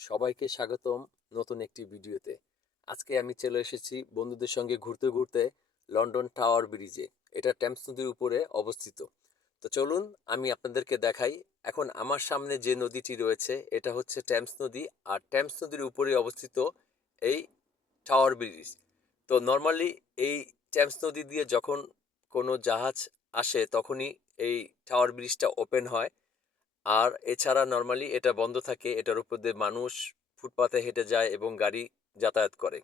সবাইকে স্বাগতম নতুন একটি ভিডিওতে। আজকে আমি চলে এসেছি বন্ধুদের সঙ্গে ঘুরতে ঘুরতে লন্ডন টাওয়ার ব্রিজে। এটা টেমস নদীর উপরে অবস্থিত। তো চলুন আমি আপনাদেরকে দেখাই। এখন আমার সামনে যে নদীটি রয়েছে, এটা হচ্ছে টেমস নদী। আর টেমস নদীর উপরে অবস্থিত এই টাওয়ার ব্রিজ। তো নর্মালি এই টেমস নদী দিয়ে যখন কোনো জাহাজ আসে, তখনই এই টাওয়ার ব্রিজটা ওপেন হয়। আর এছাড়া নর্মালি এটা বন্ধ থাকে। এটার উপর দিয়ে মানুষ ফুটপাতে হেঁটে যায় এবং গাড়ি যাতায়াত করে।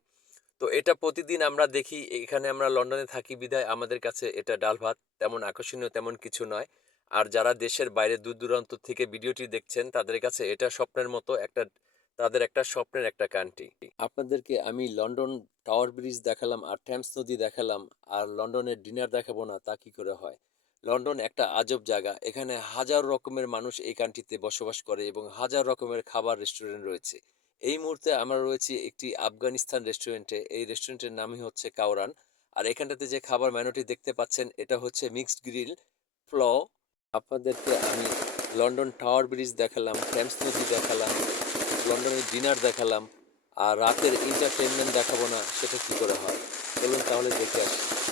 তো এটা প্রতিদিন আমরা দেখি, এখানে আমরা লন্ডনে থাকি বিধায় আমাদের কাছে এটা ডাল ভাত তেমন আকর্ষণীয় তেমন কিছু নয়। আর যারা দেশের বাইরে দূর দূরান্ত থেকে ভিডিওটি দেখছেন, তাদের কাছে এটা স্বপ্নের মতো একটা, তাদের একটা স্বপ্নের একটা কান্ট্রি। আপনাদেরকে আমি লন্ডন টাওয়ার ব্রিজ দেখালাম আর টেমস নদী দেখালাম। আর লন্ডনের ডিনার দেখাবো না, তা কি করে হয়? লন্ডন একটা আজব জায়গা। এখানে হাজার রকমের মানুষ এই কান্ট্রিতে বসবাস করে এবং হাজার রকমের খাবার রেস্টুরেন্ট রয়েছে। এই মুহূর্তে আমরা রয়েছি একটি আফগানিস্তান রেস্টুরেন্টে এই রেস্টুরেন্টের নামই হচ্ছে কাওরান। আর এখানটাতে যে খাবার মেনুটি দেখতে পাচ্ছেন, এটা হচ্ছে মিক্সড গ্রিল ফ্ল আপনাদেরকে আমি লন্ডন টাওয়ার ব্রিজ দেখালাম টেমস নদী দেখালাম, লন্ডনের ডিনার দেখালাম। আর রাতের এন্টারটেনমেন্ট দেখাবো না, সেটা কি করে হয়? চলুন তাহলে দেখে আসি।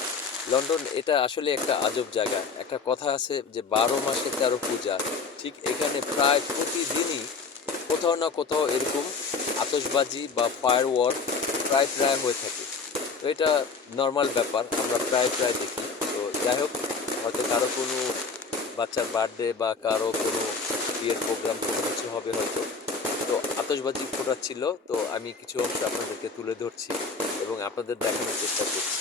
লন্ডন এটা আসলে একটা আজব জায়গা। একটা কথা আছে যে বারো মাসে তেরো পূজা। ঠিক এখানে প্রায় প্রতিদিনই কোথাও না কোথাও এরকম আতশবাজি বা ফায়ার ওয়ার্ক প্রায় প্রায় হয়ে থাকে। তো এটা নর্মাল ব্যাপার, আমরা প্রায় প্রায় দেখি। তো যাই হোক, হয়তো কারও কোনো বাচ্চার বার্থডে বা কারও কোনো বিয়ের প্রোগ্রাম কোনো কিছু হবে হয়তো। তো আতশবাজি ফোটাচ্ছিল, তো আমি কিছু অংশ আপনাদেরকে তুলে ধরছি এবং আপনাদের দেখানোর চেষ্টা করছি।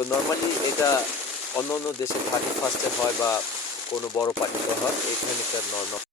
তো নর্মালি এটা অন্য অন্য দেশে থার্টি ফার্স্টে হয় বা কোনো বড় পার্টিতে হয়, এখানে এটা নর্মাল